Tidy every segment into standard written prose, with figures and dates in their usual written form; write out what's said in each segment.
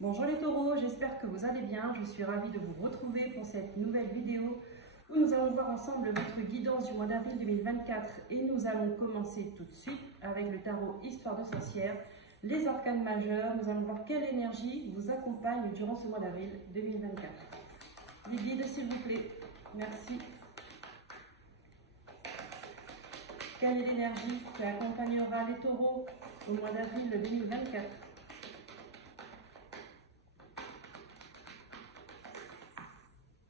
Bonjour les taureaux, j'espère que vous allez bien. Je suis ravie de vous retrouver pour cette nouvelle vidéo où nous allons voir ensemble votre guidance du mois d'avril 2024 et nous allons commencer tout de suite avec le tarot Histoire de sorcière, les arcanes majeurs. Nous allons voir quelle énergie vous accompagne durant ce mois d'avril 2024. Les guides s'il vous plaît, merci. Quelle est l'énergie qui accompagnera les taureaux au mois d'avril 2024?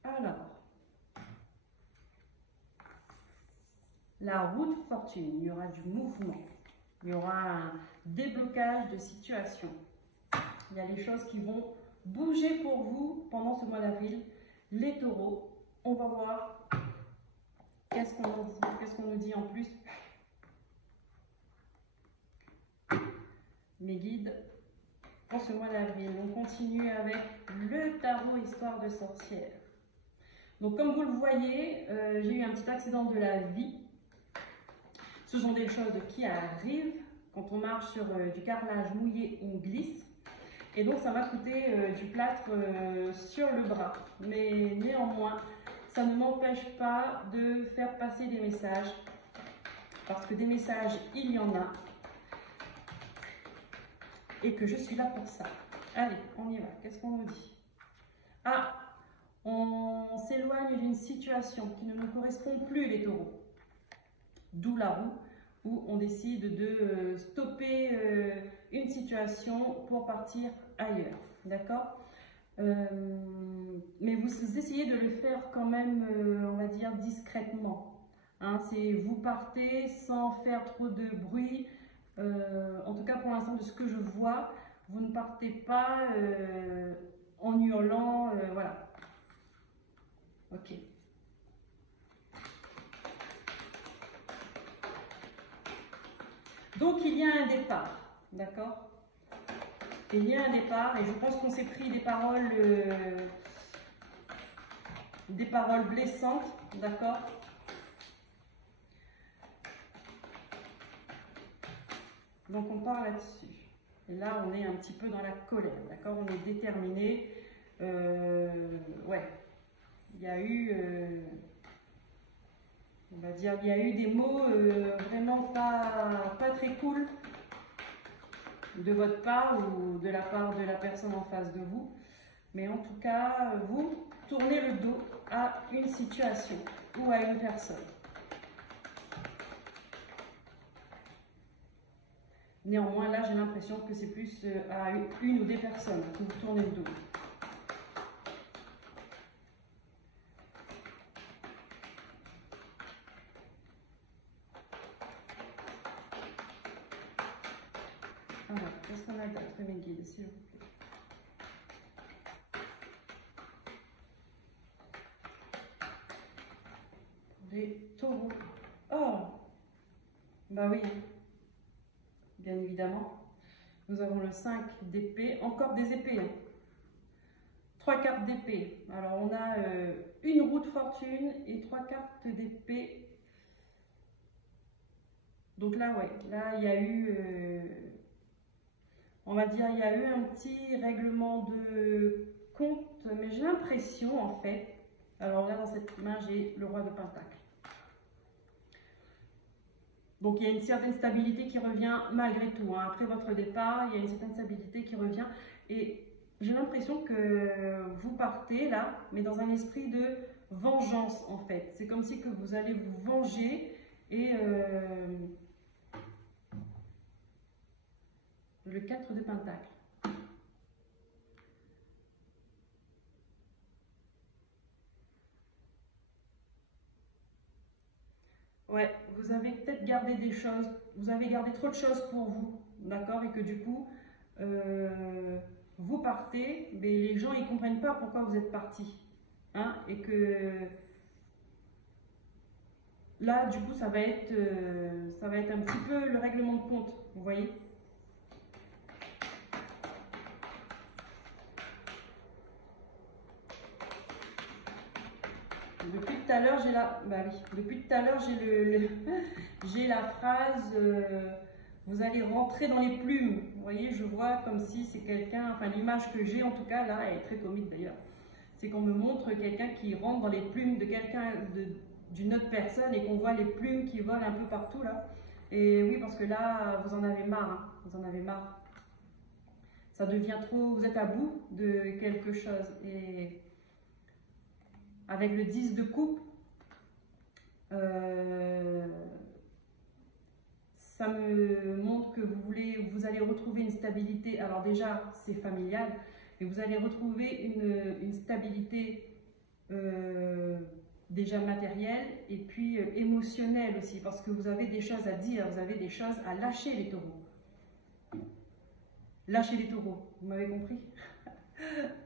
Alors, la roue de fortune, il y aura du mouvement, il y aura un déblocage de situation. Il y a des choses qui vont bouger pour vous pendant ce mois d'avril. Les taureaux, on va voir qu'est-ce qu'on nous dit en plus. Mes guides pour ce mois d'avril. On continue avec le tarot Histoire de sorcière. Donc comme vous le voyez, j'ai eu un petit accident de la vie. Ce sont des choses qui arrivent. Quand on marche sur du carrelage mouillé, on glisse. Et donc ça m'a coûté du plâtre sur le bras. Mais néanmoins, ça ne m'empêche pas de faire passer des messages. Parce que des messages, il y en a. Et que je suis là pour ça. Allez, on y va. Qu'est-ce qu'on nous dit? Ah, on s'éloigne d'une situation qui ne nous correspond plus, les taureaux. D'où la roue, où on décide de stopper une situation pour partir ailleurs. D'accord? Mais vous essayez de le faire quand même, on va dire, discrètement. Hein, c'est vous partez sans faire trop de bruit. En tout cas, pour l'instant, de ce que je vois, vous ne partez pas en hurlant, voilà. Ok. Donc, il y a un départ, d'accord? Il y a un départ et je pense qu'on s'est pris des paroles blessantes, d'accord? Donc, on part là-dessus. Et là, on est un petit peu dans la colère, d'accord? On est déterminé. Ouais, il y a eu, on va dire, il y a eu des mots vraiment pas très cool de votre part ou de la part de la personne en face de vous. Mais en tout cas, vous tournez le dos à une situation ou à une personne. Néanmoins, là, j'ai l'impression que c'est plus à une ou des personnes que vous tournez le dos. Alors, qu'est-ce qu'on a d'autre, mes guides, s'il vous plaît? Les taureaux. Oh! Bah oui, bien évidemment. Nous avons le 5 d'épée, encore des épées. Hein. 3 cartes d'épée. Alors, on a une roue de fortune et 3 cartes d'épée. Donc là, ouais, là, il y a eu, on va dire, il y a eu un petit règlement de compte, mais j'ai l'impression, en fait, alors là, dans cette main, j'ai le roi de Pentacle. Donc, il y a une certaine stabilité qui revient malgré tout. Hein. Après votre départ, il y a une certaine stabilité qui revient. Et j'ai l'impression que vous partez là, mais dans un esprit de vengeance, en fait. C'est comme si que vous allez vous venger et le 4 de Pentacle. Ouais, vous avez peut-être gardé des choses, vous avez gardé trop de choses pour vous, d'accord? Et que du coup, vous partez, mais les gens, ils ne comprennent pas pourquoi vous êtes parti. Hein? Et que là, du coup, ça va être un petit peu le règlement de compte, vous voyez? Depuis tout à l'heure, j'ai la, bah oui, depuis tout à l'heure, j'ai j'ai la phrase, vous allez rentrer dans les plumes, Vous voyez, je vois comme si c'est quelqu'un, enfin l'image que j'ai en tout cas là, elle est très comique d'ailleurs, c'est qu'on me montre quelqu'un qui rentre dans les plumes de quelqu'un, d'une autre personne et qu'on voit les plumes qui volent un peu partout là. Et oui, parce que là, vous en avez marre, hein, vous en avez marre. Ça devient trop, vous êtes à bout de quelque chose. Et avec le 10 de coupe, ça me montre que vous allez retrouver une stabilité. Alors déjà, c'est familial, mais vous allez retrouver une stabilité déjà matérielle et puis émotionnelle aussi, parce que vous avez des choses à dire, vous avez des choses à lâcher les taureaux. Lâchez les taureaux, vous m'avez compris?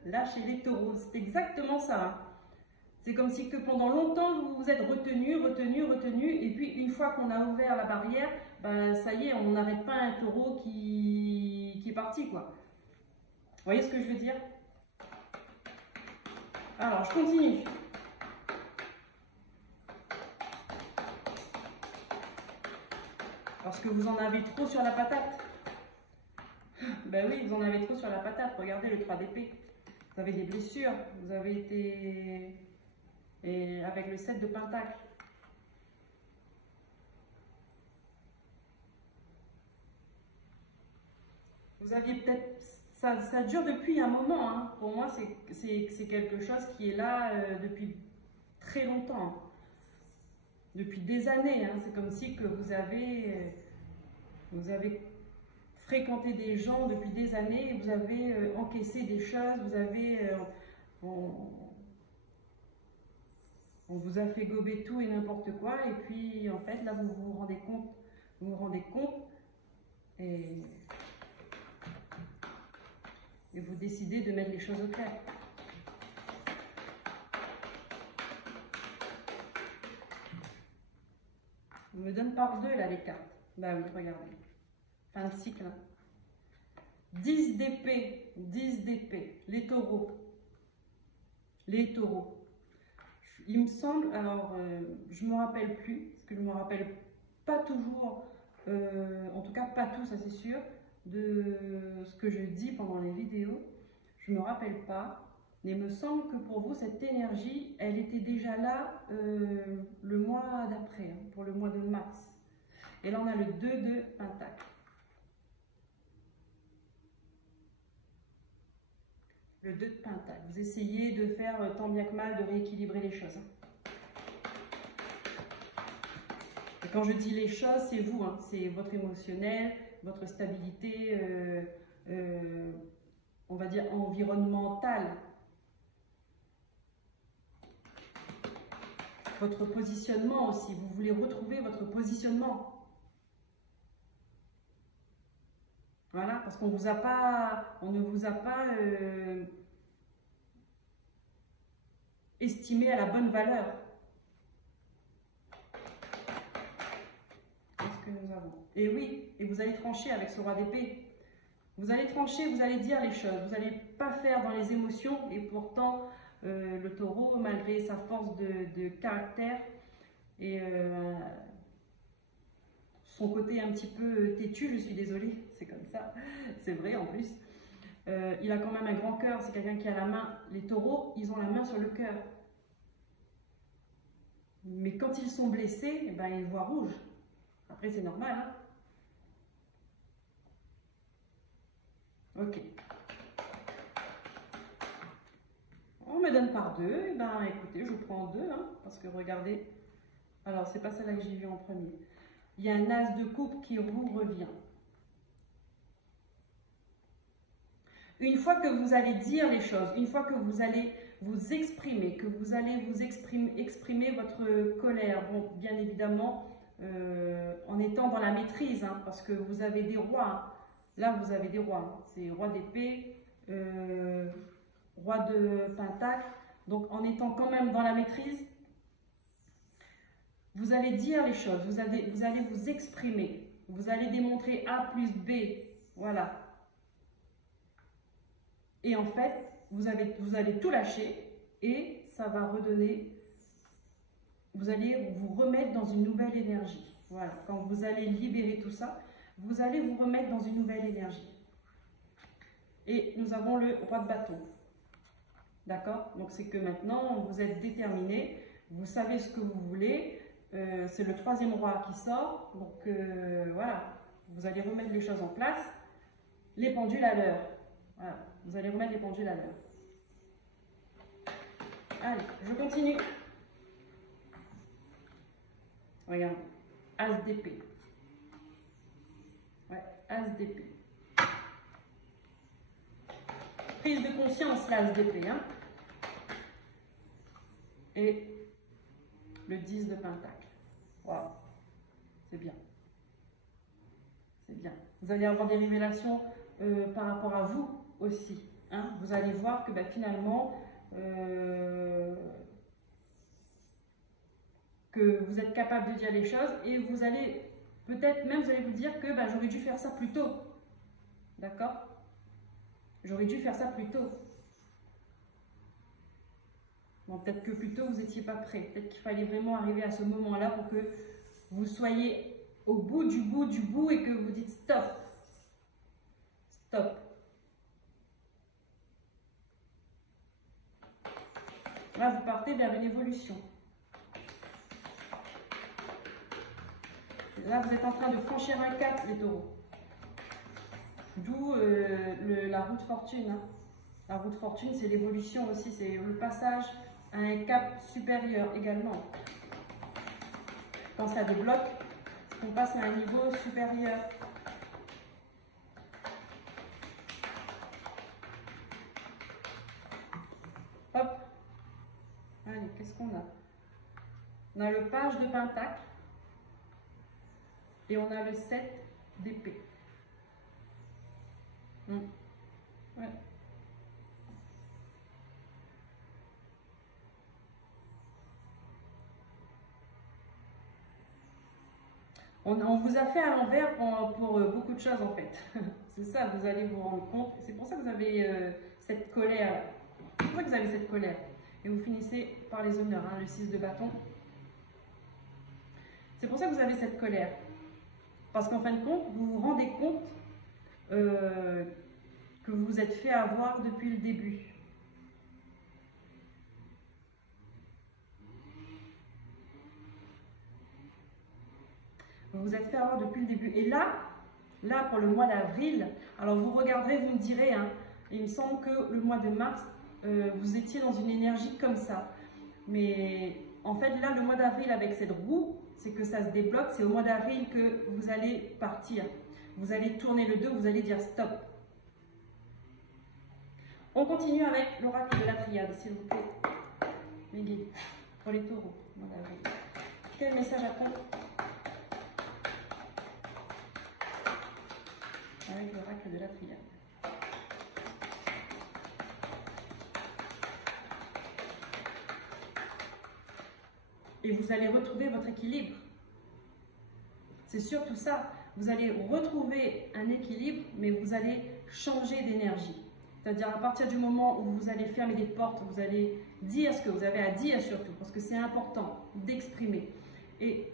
Lâchez les taureaux, c'est exactement ça. Hein. C'est comme si que pendant longtemps vous vous êtes retenu, et puis une fois qu'on a ouvert la barrière, ben, ça y est, on n'arrête pas un taureau qui est parti, quoi. Vous voyez ce que je veux dire? Alors, je continue. Parce que vous en avez trop sur la patate. Ben oui, vous en avez trop sur la patate. Regardez le 3 d'épée. Vous avez des blessures. Vous avez été... Et avec le 7 de pentacle. Vous aviez peut-être... Ça dure depuis un moment. Hein. Pour moi, c'est quelque chose qui est là depuis très longtemps. Depuis des années. Hein. C'est comme si que vous avez fréquenté des gens depuis des années, et vous avez encaissé des choses, vous avez... on vous a fait gober tout et n'importe quoi, et puis en fait, là, vous vous rendez compte, et vous décidez de mettre les choses au clair. On me donne par deux, là, les cartes. Bah oui, regardez. Fin de cycle. 10 d'épée, 10 d'épée. Les taureaux. Les taureaux. Il me semble, alors, je ne me rappelle plus, parce que je ne me rappelle pas toujours, en tout cas pas tout, ça c'est sûr, de ce que je dis pendant les vidéos. Je ne me rappelle pas, mais il me semble que pour vous, cette énergie, elle était déjà là le mois d'après, hein, pour le mois de mars. Et là, on a le 2 de pentacle. Le 2 de pentacle. Vous essayez de faire tant bien que mal, de rééquilibrer les choses. Et quand je dis les choses, c'est vous, hein, c'est votre émotionnel, votre stabilité, on va dire environnementale. Votre positionnement aussi, vous voulez retrouver votre positionnement. Voilà, parce qu'on ne vous a pas estimé à la bonne valeur. Qu'est-ce que nous avons? Et oui, et vous allez trancher avec ce roi d'épée. Vous allez trancher, vous allez dire les choses. Vous n'allez pas faire dans les émotions. Et pourtant, le taureau, malgré sa force de caractère et son côté un petit peu têtu, je suis désolée, c'est comme ça, c'est vrai en plus. Il a quand même un grand cœur, c'est quelqu'un qui a la main. Les taureaux, ils ont la main sur le cœur. Mais quand ils sont blessés, eh ben, ils voient rouge. Après, c'est normal. Hein? Ok. On me donne par deux. Eh ben, écoutez, je prends deux, hein, parce que regardez. Alors, c'est pas celle-là que j'ai vue en premier. Il y a un as de coupe qui vous revient. Une fois que vous allez dire les choses, une fois que vous allez vous exprimer, que vous allez vous exprimer votre colère, bon, bien évidemment, en étant dans la maîtrise, hein, parce que vous avez des rois. Hein. Là, vous avez des rois. Hein. C'est roi d'épée, roi de pentacle. Donc, en étant quand même dans la maîtrise, vous allez dire les choses, vous allez vous exprimer, vous allez démontrer A plus B, voilà. Et en fait, vous allez tout lâcher et ça va redonner, vous allez vous remettre dans une nouvelle énergie. Voilà, quand vous allez libérer tout ça, vous allez vous remettre dans une nouvelle énergie. Et nous avons le roi de bâton. D'accord? Donc c'est que maintenant, vous êtes déterminé, vous savez ce que vous voulez. C'est le troisième roi qui sort. Donc voilà, vous allez remettre les choses en place. Les pendules à l'heure. Voilà, vous allez remettre les pendules à l'heure. Allez, je continue. Regarde, As d'épée. Ouais, As d'épée. Prise de conscience, l'As d'épée. Hein. Et le 10 de pentacle. Waouh, c'est bien. C'est bien. Vous allez avoir des révélations par rapport à vous aussi. Hein. Vous allez voir que bah, finalement, que vous êtes capable de dire les choses et vous allez, peut-être même, vous allez vous dire que bah, j'aurais dû faire ça plus tôt. D'accord? J'aurais dû faire ça plus tôt. Bon, peut-être que plus tôt, vous n'étiez pas prêt. Peut-être qu'il fallait vraiment arriver à ce moment-là pour que vous soyez au bout du bout et que vous dites stop. Stop. Là, vous partez vers une évolution. Là, vous êtes en train de franchir un cap, les taureaux. D'où la route fortune. Hein. La route fortune, c'est l'évolution aussi, c'est le passage à un cap supérieur également. Quand ça débloque, on passe à un niveau supérieur. Hop. Allez, qu'est-ce qu'on a? On a le page de pentacle et on a le 7 d'épée. Ouais. On vous a fait à l'envers pour beaucoup de choses en fait. C'est ça, vous allez vous rendre compte. C'est pour ça que vous avez cette colère. C'est pour ça que vous avez cette colère. Et vous finissez par les honneurs, hein, le 6 de bâton. C'est pour ça que vous avez cette colère. Parce qu'en fin de compte, vous vous rendez compte que vous vous êtes fait avoir depuis le début. Vous vous êtes fait avoir depuis le début. Et là pour le mois d'avril, alors vous regarderez, vous me direz, hein, il me semble que le mois de mars, vous étiez dans une énergie comme ça. Mais en fait, là, le mois d'avril avec cette roue, c'est que ça se débloque. C'est au mois d'avril que vous allez partir. Vous allez tourner le dos, vous allez dire stop. On continue avec l'oracle de la triade, s'il vous plaît. Mes guides, pour les taureaux, mois d'avril. Quel message attendre avec l'oracle de la triade? Et vous allez retrouver votre équilibre. C'est surtout ça. Vous allez retrouver un équilibre, mais vous allez changer d'énergie. C'est-à-dire à partir du moment où vous allez fermer des portes, vous allez dire ce que vous avez à dire surtout, parce que c'est important d'exprimer. Et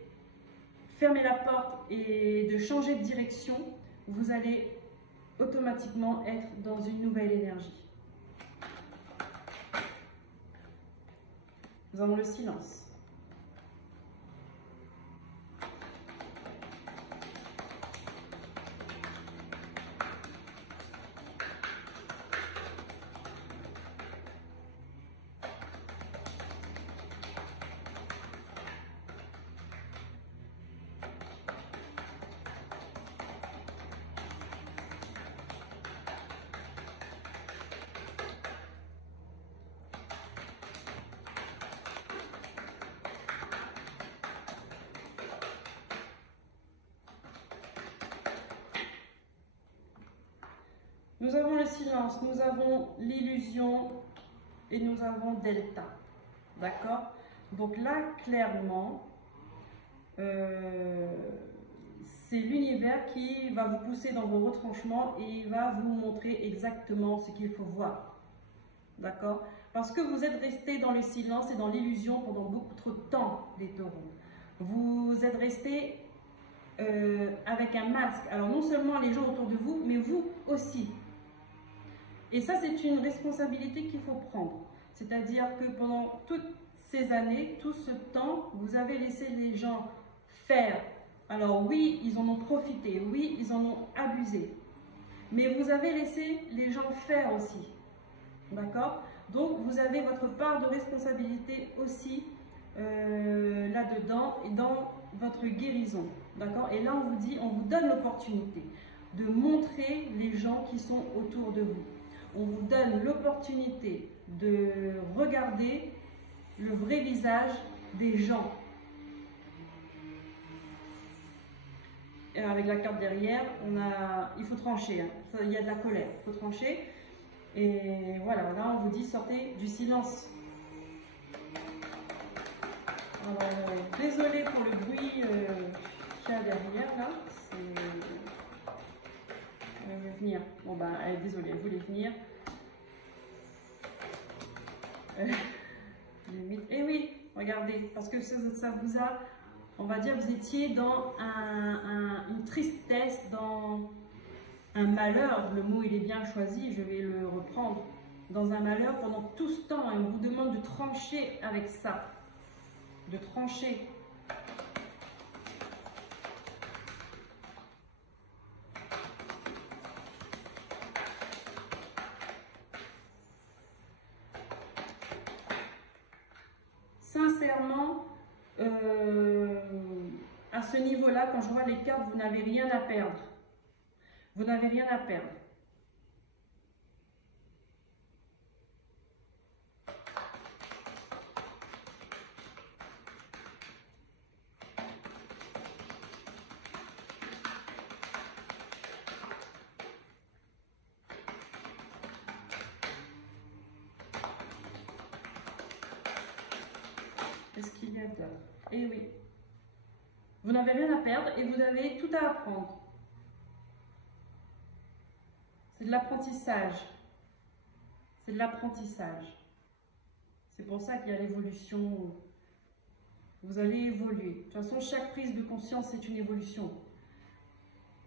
fermer la porte et de changer de direction, vous allez automatiquement être dans une nouvelle énergie. Nous avons le silence. Nous avons le silence, nous avons l'illusion et nous avons delta. D'accord? Donc là, clairement, c'est l'univers qui va vous pousser dans vos retranchements et il va vous montrer exactement ce qu'il faut voir. D'accord? Parce que vous êtes resté dans le silence et dans l'illusion pendant beaucoup trop de temps, les taureaux. Vous êtes resté avec un masque. Alors non seulement les gens autour de vous, mais vous aussi. Et ça, c'est une responsabilité qu'il faut prendre. C'est-à-dire que pendant toutes ces années, tout ce temps, vous avez laissé les gens faire. Alors oui, ils en ont profité, oui, ils en ont abusé. Mais vous avez laissé les gens faire aussi. D'accord? Donc, vous avez votre part de responsabilité aussi là-dedans et dans votre guérison. D'accord? Et là, on vous dit, on vous donne l'opportunité de montrer les gens qui sont autour de vous. On vous donne l'opportunité de regarder le vrai visage des gens. Et avec la carte derrière, il faut trancher. Hein. Il y a de la colère, il faut trancher. Et voilà, là on vous dit sortez du silence. Alors, désolé pour le bruit qu'il y a derrière là. Elle veut venir. Bon bah, elle est désolée, elle voulait venir. Et oui, regardez, parce que ça vous a, on va dire, vous étiez dans une tristesse, dans un malheur. Le mot il est bien choisi, je vais le reprendre. Dans un malheur pendant tout ce temps, et on vous demande de trancher avec ça. De trancher. Sincèrement, à ce niveau-là, quand je vois les cartes, vous n'avez rien à perdre. Vous n'avez rien à perdre. Qu'est-ce qu'il y a d'autre? Eh oui. Vous n'avez rien à perdre et vous avez tout à apprendre. C'est de l'apprentissage. C'est de l'apprentissage. C'est pour ça qu'il y a l'évolution. Vous allez évoluer. De toute façon, chaque prise de conscience, c'est une évolution.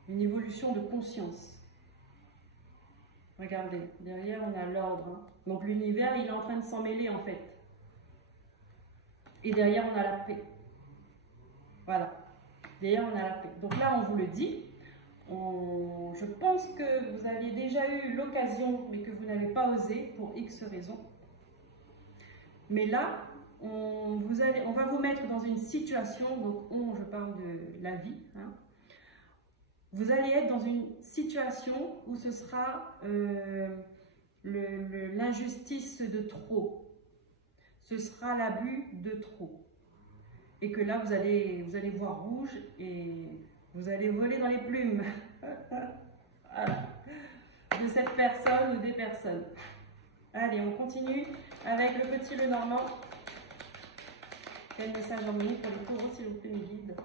Une évolution de conscience. Regardez, derrière, on a l'ordre. Hein. Donc l'univers, il est en train de s'en mêler, en fait. Et derrière, on a la paix. Voilà. Derrière, on a la paix. Donc là, on vous le dit. Je pense que vous aviez déjà eu l'occasion, mais que vous n'avez pas osé pour X raisons. Mais là, on va vous mettre dans une situation, donc je parle de la vie. Hein. Vous allez être dans une situation où ce sera l'injustice de trop. Ce sera l'abus de trop. Et que là, vous allez voir rouge et vous allez voler dans les plumes de cette personne ou des personnes. Allez, on continue avec le petit Lenormand. Quel message harmonique pour les taureaux, s'il vous plaît, mes guides?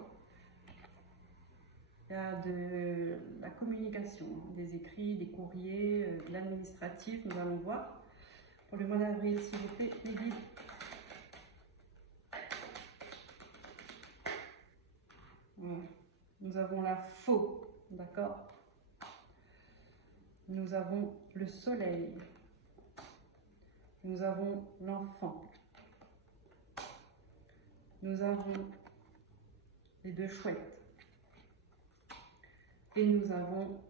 Il y a de la communication, des écrits, des courriers, de l'administratif, nous allons voir. Pour le mois d'avril, s'il vous plaît, mes guides. Nous avons la faux, d'accord? Nous avons le soleil. Nous avons l'enfant. Nous avons les deux chouettes. Et nous avons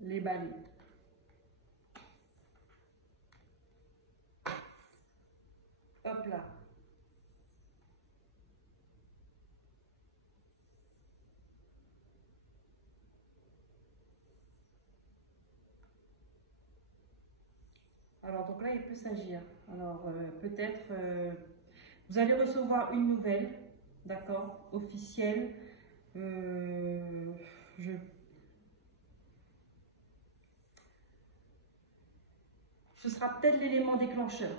les balais. Hop là. Alors, donc là, il peut s'agir. Alors, peut-être, vous allez recevoir une nouvelle, d'accord, officielle. Ce sera peut-être l'élément déclencheur.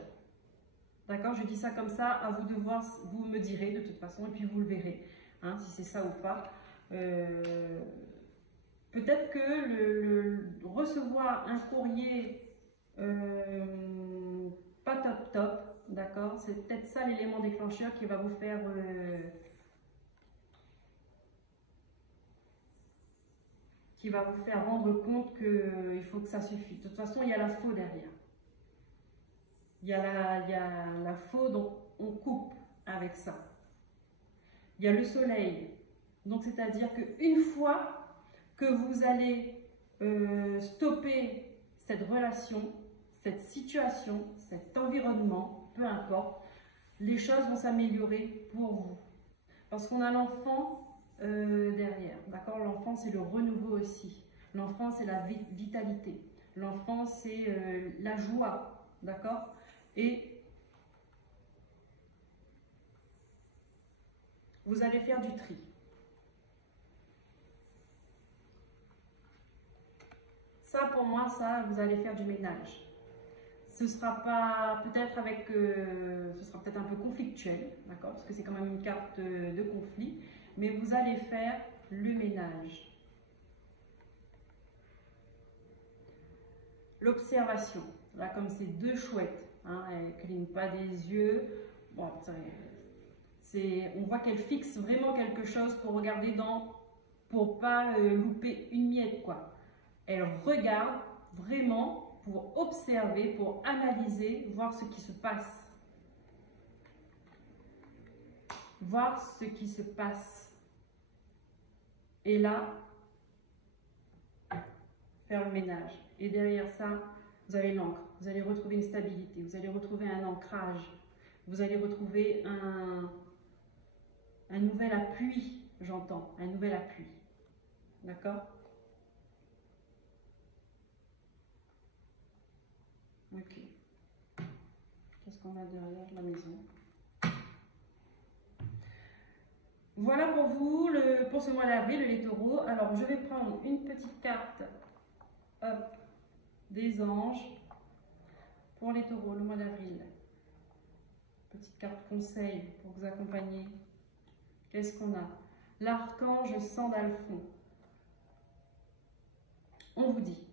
D'accord, je dis ça comme ça, à vous de voir, vous me direz de toute façon, et puis vous le verrez, hein, si c'est ça ou pas. Peut-être que recevoir un courrier pas top top, d'accord, c'est peut-être ça l'élément déclencheur qui va vous faire qui va vous faire rendre compte qu'il faut que ça suffise. De toute façon, il y a la faux derrière. Il y a la faux, donc on coupe avec ça. Il y a le soleil. Donc, c'est-à-dire qu'une fois que vous allez stopper cette relation, cette situation, cet environnement, peu importe, les choses vont s'améliorer pour vous. Parce qu'on a l'enfant derrière, d'accord? L'enfant, c'est le renouveau aussi. L'enfant, c'est la vitalité. L'enfant, c'est la joie, d'accord? Et vous allez faire du tri. Ça, pour moi, ça, vous allez faire du ménage. Ce sera pas, peut-être avec, ce sera peut-être un peu conflictuel, d'accord? Parce que c'est quand même une carte de conflit. Mais vous allez faire le ménage. L'observation. Là, comme c'est deux chouettes, hein, elles ne clignent pas des yeux. Bon, on voit qu'elle fixe vraiment quelque chose pour regarder pour pas louper une miette, quoi. Elle regarde vraiment pour observer, pour analyser, voir ce qui se passe. Voir ce qui se passe. Et là, faire le ménage. Et derrière ça, vous avez l'encre. Vous allez retrouver une stabilité. Vous allez retrouver un ancrage. Vous allez retrouver un nouvel appui, j'entends. Un nouvel appui. D'accord? Ok. Qu'est-ce qu'on a derrière la maison? Voilà pour vous, pour ce mois d'avril, les taureaux. Alors, je vais prendre une petite carte, hop, des anges, pour les taureaux, le mois d'avril. Petite carte conseil pour vous accompagner. Qu'est-ce qu'on a? L'archange Sandalphon. On vous dit,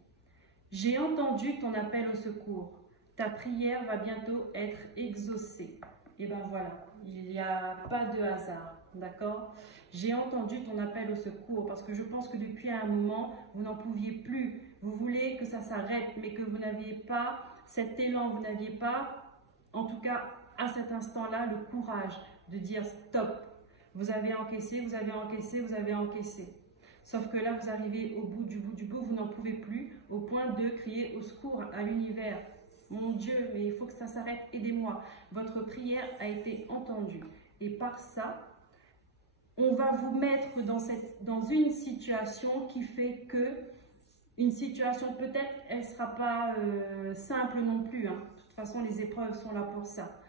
j'ai entendu ton appel au secours. Ta prière va bientôt être exaucée. Et ben voilà, il n'y a pas de hasard, d'accord? J'ai entendu ton appel au secours parce que je pense que depuis un moment, vous n'en pouviez plus. Vous voulez que ça s'arrête, mais que vous n'aviez pas cet élan, vous n'aviez pas, en tout cas à cet instant-là, le courage de dire stop. Vous avez encaissé, vous avez encaissé, vous avez encaissé. Sauf que là, vous arrivez au bout du bout, vous n'en pouvez plus, au point de crier au secours à l'univers. Mon Dieu, mais il faut que ça s'arrête, aidez-moi. Votre prière a été entendue. Et par ça, on va vous mettre dans une situation qui fait que, une situation peut-être, elle ne sera pas simple non plus. Hein. De toute façon, les épreuves sont là pour ça.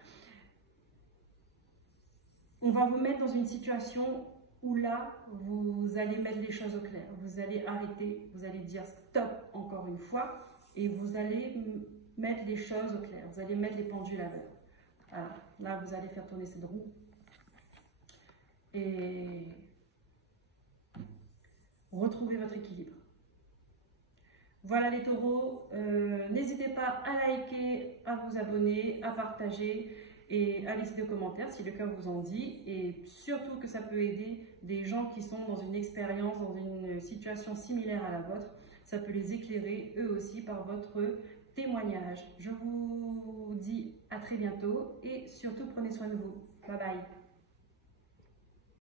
On va vous mettre dans une situation où là, vous allez mettre les choses au clair. Vous allez arrêter, vous allez dire stop encore une fois et vous allez mettre les choses au clair. Vous allez mettre les pendules à l'heure. Voilà. Là, vous allez faire tourner cette roue. Et retrouver votre équilibre. Voilà les taureaux. N'hésitez pas à liker, à vous abonner, à partager et à laisser des commentaires si le cœur vous en dit. Et surtout que ça peut aider des gens qui sont dans une expérience, dans une situation similaire à la vôtre. Ça peut les éclairer eux aussi par votre témoignage. Je vous dis à très bientôt et surtout prenez soin de vous. Bye bye.